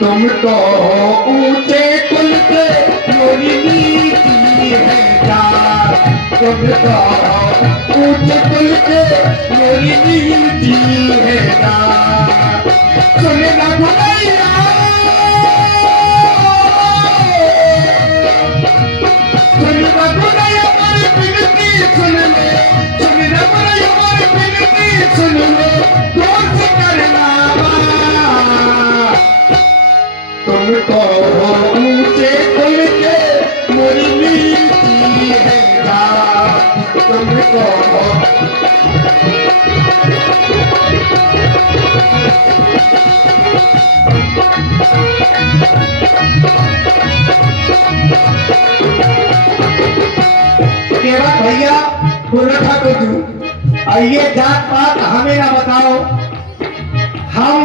तुम तो ऊंचे कुल के मोरी नीति है यार, तुम तो ऊंचे कुल के मोरी नीति है यार। सुने ना भुलैया, सुने ना भुलैया हमारी विनती सुन ले, सुने ना भुलैया हमारी विनती सुन ले, दूर से करना तुम तो ऊंचे कुल के मोरी नीति है यार, तुम तो केवल भैया पुरखा को तू ये जात पात हमें ना बताओ, हम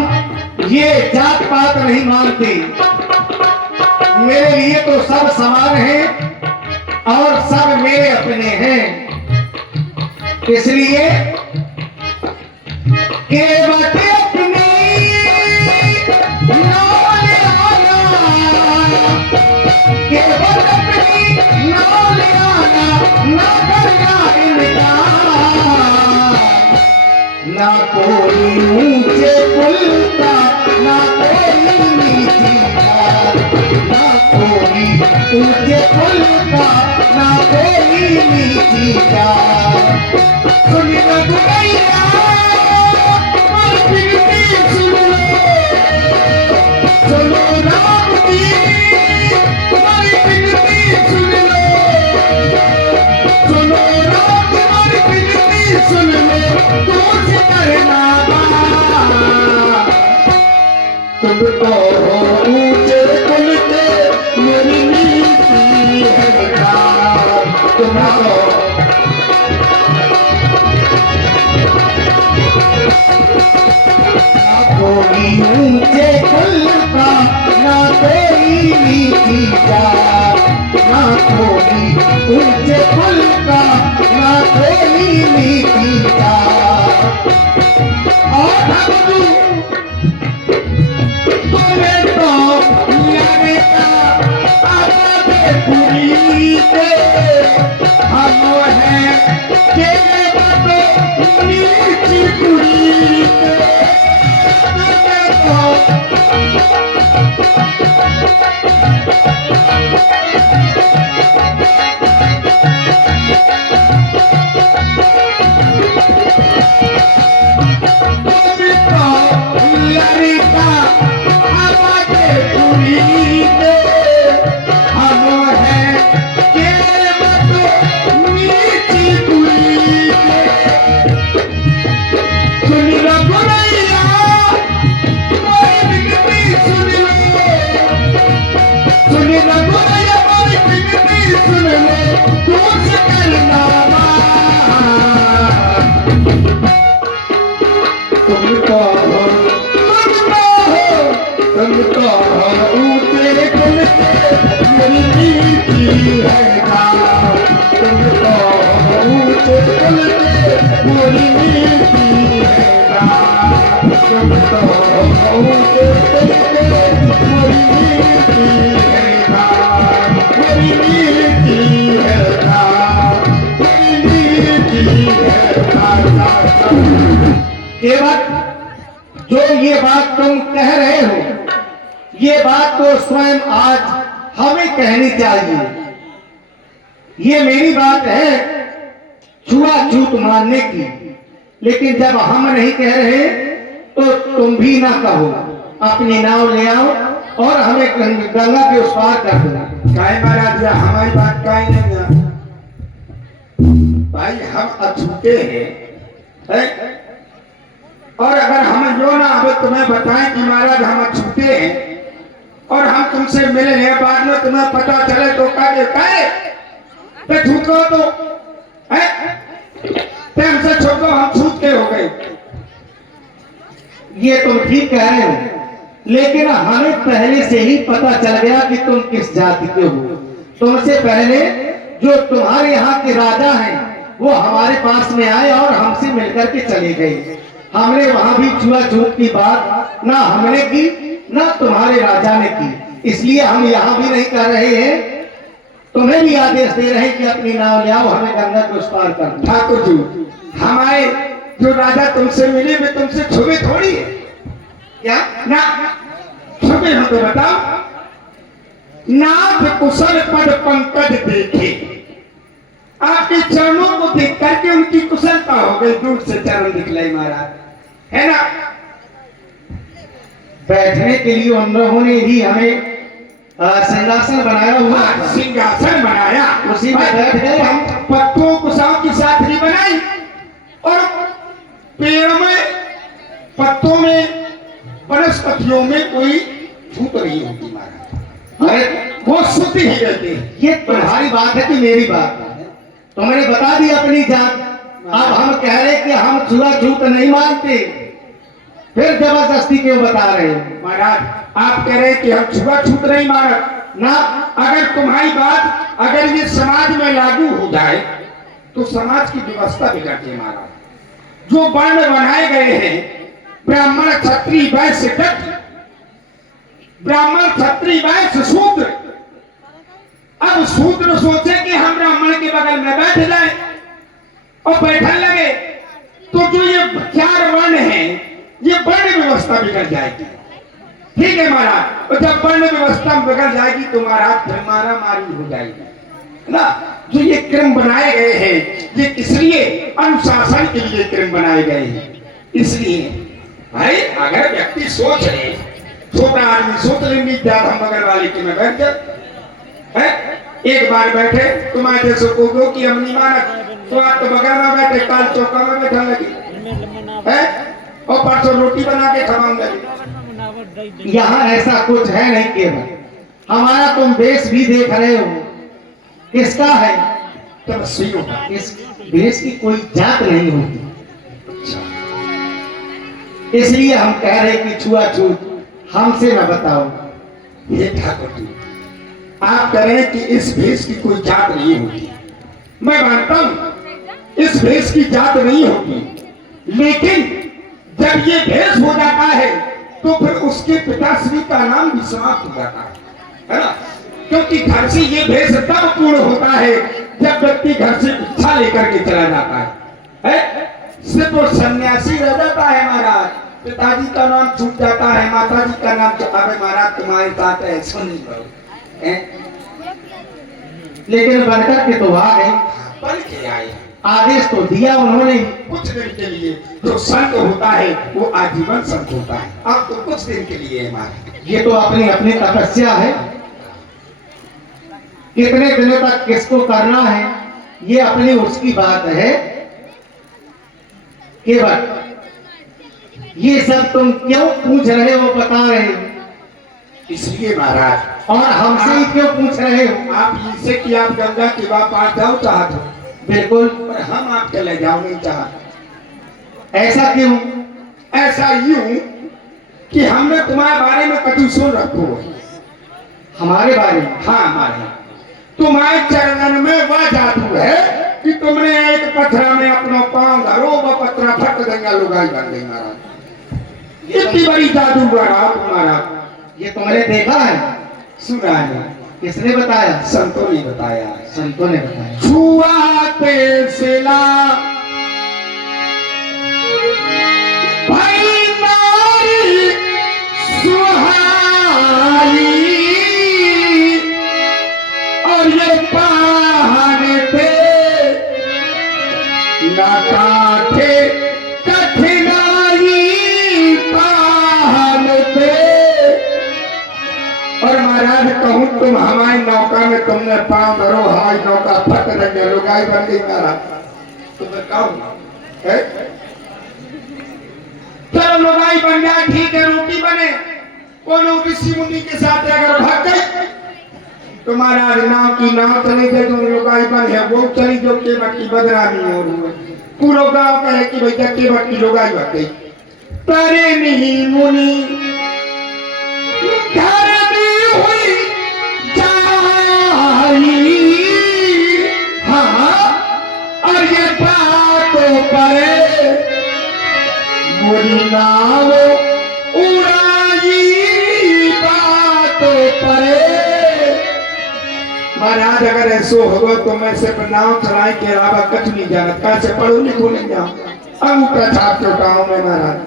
ये जात पात नहीं मानते। मेरे लिए तो सब समान हैं और सब मेरे अपने हैं, इसलिए के बातें अपनी नाल आना, के बात अपनी नाल आना, ना करना इनकार, ना कोई ऊंचे कुल का, ना कोई नीति का, ना कोई ऊंचे कुल का, ना कोई नीति का। सुनी ना भुलैया हमारी विनती सुन लो, सुनो राम की हमारी विनती सुन लो, सुनो राम हमारी विनती सुन लो, दूर से करना तुम तो ऊंचे कुल के मेरी नीति है यार, तुम तो ना कोई ऊंचे कुल का, ना कोई नीति का, ना कोई ऊंचे कुल का, ना कोई नीति का। और हम तुम्हें तो यारे का आजाद पूरी दे, हम हैं तेरे बातों नीची पूरी दे, तुम्हें तो जो ये बात तुम कह रहे हो, ये बात तो स्वयं आज हमें कहनी चाहिए। ये मेरी बात है छुआछूत मानने की, लेकिन जब हम नहीं कह रहे तो तुम भी ना कहो, अपनी नाव ले आओ और हमें गंगा के उस पार कर दो। काय महाराज हमारी बात काय नहीं है भाई, हम अछूते हैं और अगर हम जो ना अब तुम्हें बताएं कि महाराज हम अछूते हैं और हम तुमसे मिले हैं, बाद में तुम्हें पता चले तो कहे छूतो तो हमसे छोड़ो, हम छूट के हो गए। ये तुम ठीक कह रहे हो, लेकिन हमें पहले से ही पता चल गया कि तुम किस जाति के हो। तुमसे पहले जो तुम्हारे यहाँ के राजा हैं वो हमारे पास में आए और हमसे मिलकर के चले गए। हमने वहां भी छुआछूत की बात ना हमने की ना तुम्हारे राजा ने की, इसलिए हम यहाँ भी नहीं कर रहे हैं। तुम्हें भी आदेश दे रहे हैं कि अपनी नाव ले आओ, हमें गंगा को उस पार कर दो। ठाकुर जी, हमारे जो राजा तुमसे मिले वे तुमसे छुपे थोड़ी है क्या? ना छुपे हो तो बताओ। नाथ कुशल पद पंकज देखे, आपके चरणों को देख करके उनकी कुशलता हो गई, दूर से चरण दिखलाई महाराज, है ना। बैठने के लिए उन लोगों ने ही हमें सिंहासन बनाया हुआ था। सिंहासन बनाया, उसी में बैठ गए हम। पत्तों कुशाओं की साथरी बनाई और पेड़ों में, पत्तों में, वनस्पतियों में कोई छूट नहीं होती महाराज। अरे वो शुद्ध ही रहते हैं। ये तुम्हारी बात है कि मेरी बात है? तुमने बता दी अपनी जात, अब हम कह रहे कि हम छुआछूत नहीं मानते, फिर जबरदस्ती क्यों बता रहे हो? महाराज आप कह रहे हैं कि हम छुआछूत नहीं मानते ना, अगर तुम्हारी बात अगर ये समाज में लागू हो जाए तो समाज की व्यवस्था बिगड़ती है महाराज। जो वर्ण बनाए गए हैं, ब्राह्मण क्षत्रिय वैश्य दत्त, ब्राह्मण क्षत्रिय वैश्य शूद्र, अब शूद्र सोचे कि हम ब्राह्मण के बगल में बैठ जाए और बैठने लगे तो जो ये 4 वर्ण हैं, ये वर्ण व्यवस्था बिगड़ जाएगी। ठीक है महाराज, और जब वर्ण व्यवस्था बिगड़ जाएगी तो महाराज फिर मारा मारी हो जाएगी ना। जो ये क्रम बनाए गए हैं, ये किस लिए? अनुशासन के लिए क्रम बनाए गए हैं। इसलिए भाई अगर व्यक्ति सोच ले, छोटा आदमी सोच ले, नहीं ज्यादा हम बगल वाले की में बैठ जाए, एक बार बैठे तुम्हारे जैसे को कि हम नहीं माना, तो आप तो बगल में बैठे, काल चौका में बैठा लगी है और परसों रोटी बना के खवाऊंगा। यहाँ ऐसा कुछ है नहीं। केवल हमारा तुम वेश भी देख रहे हो, किसका है? तपस्वी होगा। इस वेश की कोई जात नहीं होती, इसलिए हम कह रहे कि छुआछूत हमसे न बताओ। ये ठाकुर जी, आप कह रहे हैं कि इस भेष की कोई जात नहीं होती, मैं मानता हूं इस भेष की जात नहीं होती, लेकिन जब ये भेष हो जाता है तो फिर उसके पिताश्री का नाम भी समाप्त हो जाता है ना। क्योंकि घर से ये भेष तब पूर्ण होता है जब व्यक्ति घर से इच्छा लेकर के चला जाता है? सिर्फ वो सन्यासी रह जाता है महाराज, पिताजी का नाम छूट जाता है, माता जी का नाम छूटा है, महाराज तुम्हारे साथ है सुनी करो। लेकिन बनकर के तो आ गए, बन के आए, आदेश तो दिया उन्होंने। कुछ दिन के लिए जो संत होता है वो आजीवन संत होता है, अब तो कुछ दिन के लिए हमारे। ये तो अपनी अपनी तपस्या है, कितने दिनों तक किसको करना है ये अपनी उसकी बात है। केवल ये सब तुम क्यों पूछ रहे हो, बता रहे हो? इसलिए महाराज, और हमसे ही क्यों पूछ रहे हो? आप इससे कि आप गंगा की पार जाओ चाहते हो, बिल्कुल, पर हम आपके ले जाओ नहीं चाहते। ऐसा क्यों? ऐसा यूं कि हमने तुम्हारे बारे में कभी सुन रखो। हमारे बारे में? हाँ, हमारे तुम्हारे चरणन में वह जादू है कि तुमने एक पत्थरा में अपना पांव धरो, वह पत्थरा फट गंगा लुगाई बन गई महाराज। इतनी बड़ी जादू बना तुम्हारा। ये तुमने देखा है? सुना है? किसने बताया? संतों ने बताया। संतों ने बताया। छुआते सिला भाई नारी सुहाई, और ये पहाड़ पे ना काटे कठिनाई पहाड़ पे। और महाराज कहूँ तुम हमारी नौका में तुमने पांव धरो, हमारी नौका फट रही लुगाई बन गई महाराज, तो बताओ चलो लुगाई बन जाए, ठीक है, रोटी बने, कोनो ऋषि मुनि के साथ अगर भाग गई तो महाराज नाव की नाव चली गई, तुम लुगाई बन है वो चली जो के बट्टी बदनामी हो रही है, पूरा गांव कहे कि भाई के बट्टी लुगाई बन गई। तारे नहीं मुनि घर में हुई जाई, हाँ, और ये बातों पर मुड़ी नाव उड़ाई ऐसो होगा तो मैं सिर्फ नाव चलाए के अलावा कुछ नहीं जानत, कैसे पढ़ू लिखू नहीं जाऊँ अंगूठा छाप चौटाऊं में महाराज।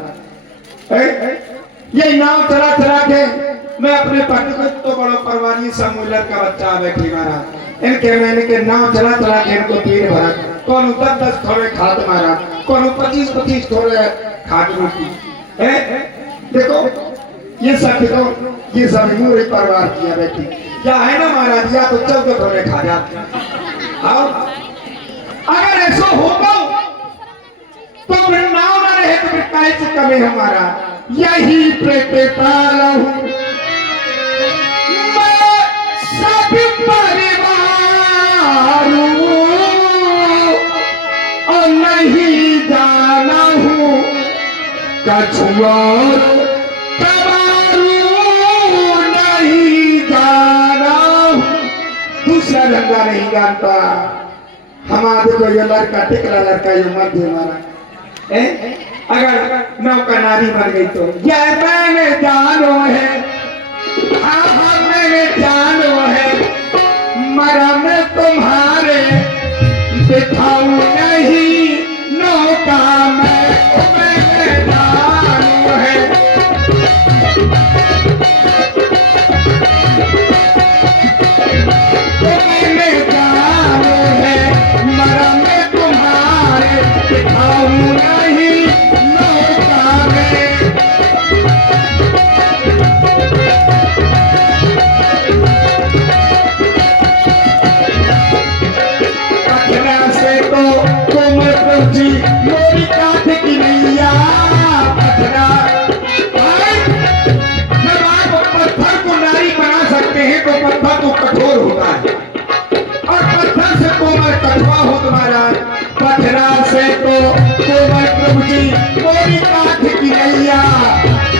ये नाव चला चला के मैं अपने पति को तो बड़ो परवानी समूलर का बच्चा बैठी महाराज, इनके मैंने के नाव चला चला के इनको पेट भरा, कौन 10-10 थोड़े खाद मारा, कौन 25-25 थोड़े खाद रोटी है। देखो ये सब तो ये सब यूं एक परिवार किया बैठी क्या है ना महाराज, या तो 14 थोड़े खा जाते। और अगर ऐसा होगा तो फिर नाव ना रहे तो फिर काहे से कमे हमारा, यही प्रतिपाल हूँ मैं सब परिवार और नहीं जाना हूँ कछुआर नहीं जाना हूँ, दूसरा धंधा नहीं जानता। हमारे को ये लड़का टिकला लड़का ये मध्य हमारा अगर नौका नारी बन गई तो ये मैंने जानो है, हाँ मैंने जानो है, मरम तुम्हारे बिठाऊं नहीं नौका मैंने जानो है। मैंने जानो है, मरम तुम्हारे बिठाऊं नहीं नौका में। पटना से तो तुम पहुंची मोरी काठ की नैया, पटना जब आप पत्थर को नारी बना सकते हैं तो पत्थर तो कठोर होता है और पत्थर से कोमल कठवा हो तुम्हारा। पटना से तो कोमल पहुंची मोरी काठ की नैया,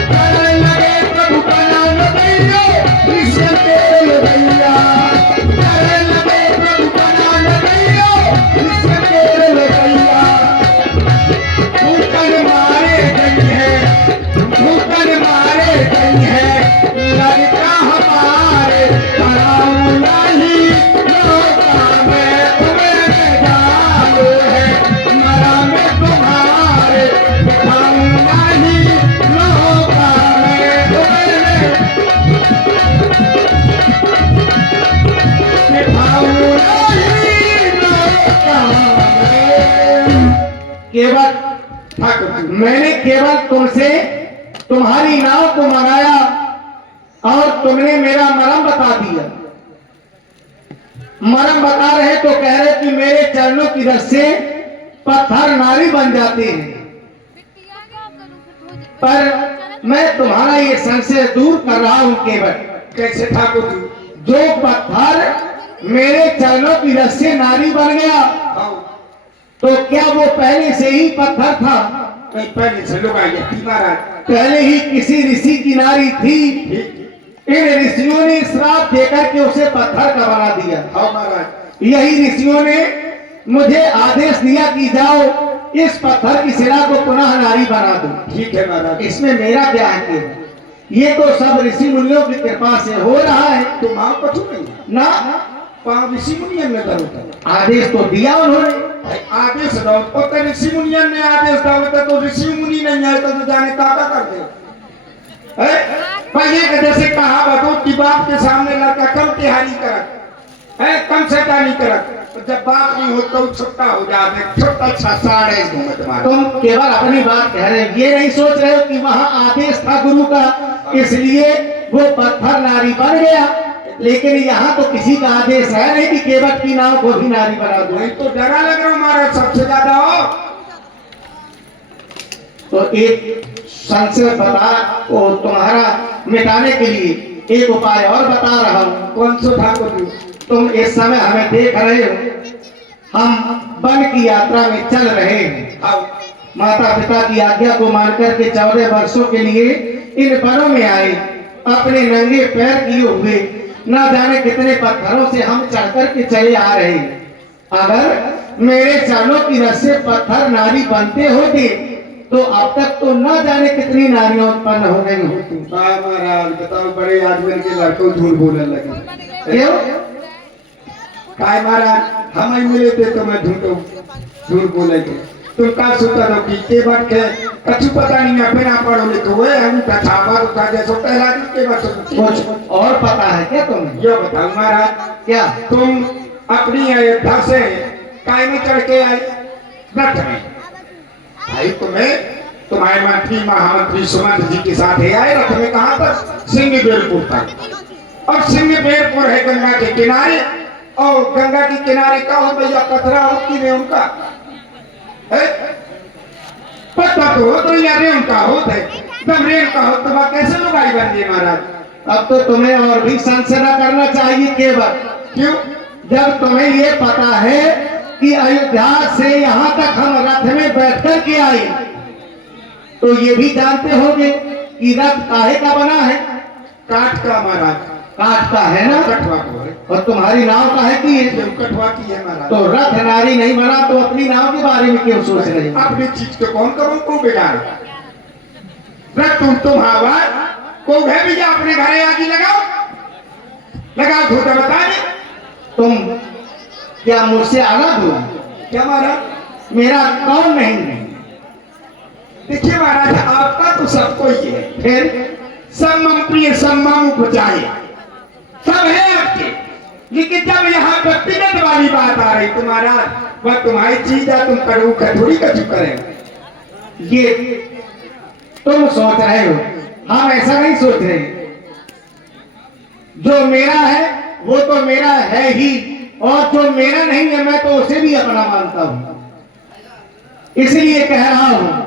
करने लगे प्रभु का नाम दैया, कृष्ण तेल दैया, करने लगे प्रभु का नाम दैया, कृष्ण तेल दैया। भूतन मारे गई है, भूतन मारे गई है, लड़का हमारे कराऊं नहीं नौका में तुम्हें जानो है, मरा में तुम्हारे बिठाऊं नहीं नौका में तुम्हें बिठाऊं नहीं नौका में। केवल ठाकुर जी मैंने केवल तुमसे तुम्हारी नाव को मंगाया और तुमने मेरा मरम बता दिया। मरम बता रहे तो कह रहे कि मेरे चरणों की रस से पत्थर नारी बन जाते हैं, पर मैं तुम्हारा ये संशय दूर कर रहा हूं। केवल कैसे ठाकुर जी? जो पत्थर मेरे चरणों की रस से नारी बन गया हाँ, तो क्या वो पहले से ही पत्थर था? नहीं पहले से लोग आइए महाराज। पहले ही किसी ऋषि की नारी थी, ठीक इन ऋषियों ने श्राप देकर के उसे पत्थर का बना दिया। हाँ महाराज। यही ऋषियों ने मुझे आदेश दिया कि जाओ इस पत्थर की शिला को पुनः नारी बना दो। ठीक है महाराज। इसमें मेरा क्या है? ये तो सब ऋषि मुनियों की कृपा से हो रहा है तो माँ कछु नहीं ना। पाँव ऋषि मुनियन ने दो आदेश तो दिया उन्होंने, आदेश दो तो ऋषि मुनियन ने आदेश दो तो ऋषि मुनि नहीं आए तो जाने काका कर दे। पहले के जैसे कहावत हो कि बाप के सामने लड़का कम तिहारी करत है, कम सेटानी करत, तो जब बाप नहीं हो तो छोटा हो जाते, छोटा साढ़े घूमत मारे। तुम केवल अपनी बात कह रहे हो, ये नहीं सोच रहे हो कि वहाँ आदेश था गुरु का, इसलिए वो पत्थर नारी बन गया। लेकिन यहाँ तो किसी का आदेश है नहीं कि केवट की नाव को भी नारी बना दो। नहीं तो डरा लग रहा हमारा सबसे ज्यादा हो। तो एक संशय बता वो तुम्हारा मिटाने के लिए एक उपाय और बता रहा हूँ। कौन सा ठाकुर जी? तुम इस समय हमें देख रहे हो, हम वन की यात्रा में चल रहे हैं। आओ माता पिता की आज्ञा को मानकर के 14 वर्षों के लिए इन वनों में आए, अपने नंगे पैर किए हुए, ना जाने कितने पत्थरों से हम चढ़कर के चले आ रहे हैं। अगर मेरे चरणों की रस से पत्थर नारी बनते होते तो अब तक तो न जाने कितनी नारियां उत्पन्न हो गई होती। महाराज बताओ, बड़े आदमी के लड़कों झूठ बोलने लगे। क्यों? काय महाराज हम ही मिले थे तो मैं झूठ बोले थे तुम का सुता दो की बात के कछु पता नहीं मैं बिना पढ़ो लिखो हुए हम का छापा तो था जैसे पहला दिन के बाद कुछ और पता है क्या तुम्हें? यो बताओ महाराज क्या तुम अपनी अयोध्या से काय में चढ़ के आए रथ में भाई तुम्हें तुम्हारे मंत्री महामंत्री सुमंत जी के साथ ही आए रथ में कहां पर सिंहबेरपुर तक और सिंहबेरपुर है गंगा के किनारे और गंगा के किनारे का हो भैया पथरा होती में उनका है पता तो हो तो यार उनका होता है तब रेल का हो तो वह कैसे लुगाई बन गई महाराज अब तो तुम्हें और भी संशय करना चाहिए केवल क्यों जब तुम्हें ये पता है कि अयोध्या से यहाँ तक हम रथ में बैठकर के आए तो ये भी जानते होंगे कि रथ काहे का बना है? काठ का महाराज काठ का है ना? कटवा को है और तुम्हारी नाव काहे की है? जो कटवा की है महाराज तो रथ नारी नहीं बना तो अपनी नाव के बारे में क्यों सोच रहे हो? अपनी चीज को कौन करूं को बिगाड़ रख तुम हवा को है भी जा अपने घरे आगे लगाओ धोता बता दे तुम क्या मुझसे अलग हो? क्या महाराज मेरा कौन नहीं है? देखिए महाराज आपका तो सबको ही है फिर सम्मान प्रिय सम्मान बचाए सब है आपके लेकिन जब यहाँ व्यक्तिगत वाली बात आ रही तुम्हारा वह तुम्हारी चीज है तुम करू थोड़ी कचू करें ये तुम सोच रहे हो, हम ऐसा नहीं सोच रहे। जो मेरा है वो तो मेरा है ही और जो मेरा नहीं है मैं तो उसे भी अपना मानता हूं। इसलिए कह रहा हूं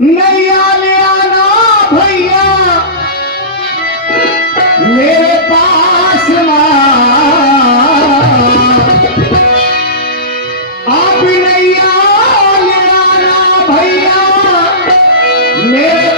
नैया ले आना भैया मेरे पास ना आप नैया ले आना भैया मेरे